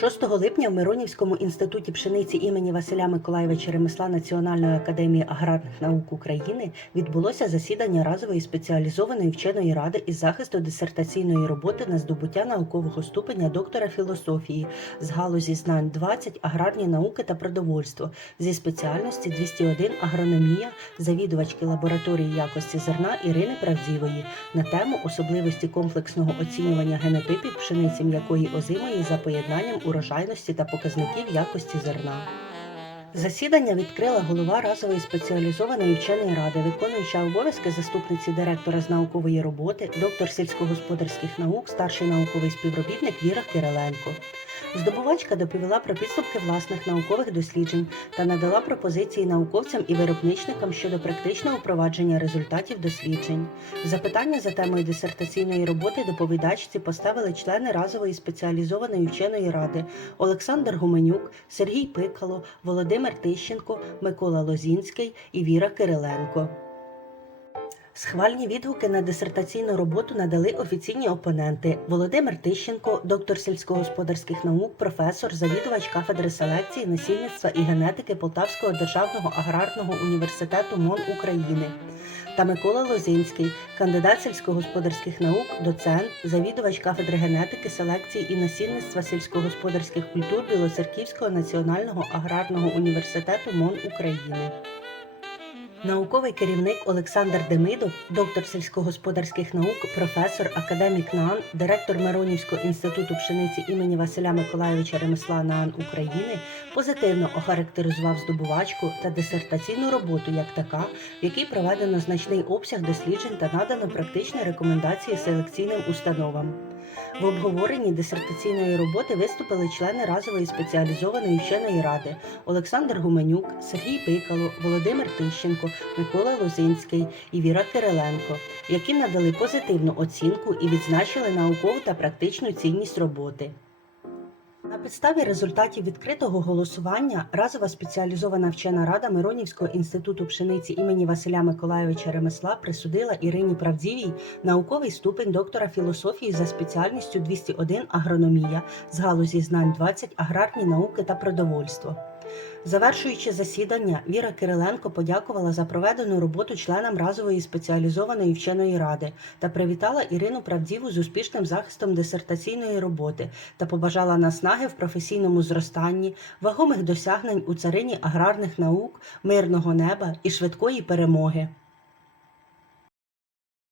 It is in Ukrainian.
6 липня в Миронівському інституті пшениці імені Василя Миколаєвича Ремесла Національної академії аграрних наук України відбулося засідання разової спеціалізованої вченої ради із захисту дисертаційної роботи на здобуття наукового ступеня доктора філософії з галузі знань 20 аграрні науки та продовольство зі спеціальності 201 агрономія завідувачки лабораторії якості зерна Ірини Правдівої на тему особливості комплексного оцінювання генотипів пшениці м'якої озимої за поєднанням урожайності та показників якості зерна. Засідання відкрила голова разової спеціалізованої вченої ради, виконуюча обов'язки заступниці директора з наукової роботи, доктор сільськогосподарських наук, старший науковий співробітник Віра Кириленко. Здобувачка доповіла про підсумки власних наукових досліджень та надала пропозиції науковцям і виробничникам щодо практичного впровадження результатів досліджень. Запитання за темою дисертаційної роботи доповідачці поставили члени разової спеціалізованої вченої ради Олександр Гуменюк, Сергій Пикало, Володимир Тищенко, Микола Лозінський і Віра Кириленко. Схвальні відгуки на дисертаційну роботу надали офіційні опоненти Володимир Тищенко, доктор сільськогосподарських наук, професор, завідувач кафедри селекції, насільництва і генетики Полтавського державного аграрного університету МОН України. Та Микола Лозинський, кандидат сільськогосподарських наук, доцент, завідувач кафедри генетики, селекції і насільництва сільськогосподарських культур Білоцерківського національного аграрного університету МОН України. Науковий керівник Олександр Демидов, доктор сільськогосподарських наук, професор, академік НААН, директор Миронівського інституту пшениці імені Василя Миколайовича Ремесла НААН України, позитивно охарактеризував здобувачку та дисертаційну роботу як така, в якій проведено значний обсяг досліджень та надано практичні рекомендації селекційним установам. В обговоренні дисертаційної роботи виступили члени разової спеціалізованої вченої ради Олександр Гуменюк, Сергій Пикало, Володимир Тищенко, Микола Лозинський і Віра Кириленко, які надали позитивну оцінку і відзначили наукову та практичну цінність роботи. На підставі результатів відкритого голосування разова спеціалізована вчена рада Миронівського інституту пшениці імені Василя Миколайовича Ремесла присудила Ірині Правдівій науковий ступень доктора філософії за спеціальністю 201 агрономія з галузі знань 20 аграрні науки та продовольство. Завершуючи засідання, Віра Кириленко подякувала за проведену роботу членам разової спеціалізованої вченої ради та привітала Ірину Правдіву з успішним захистом дисертаційної роботи та побажала наснаги в професійному зростанні, вагомих досягнень у царині аграрних наук, мирного неба і швидкої перемоги.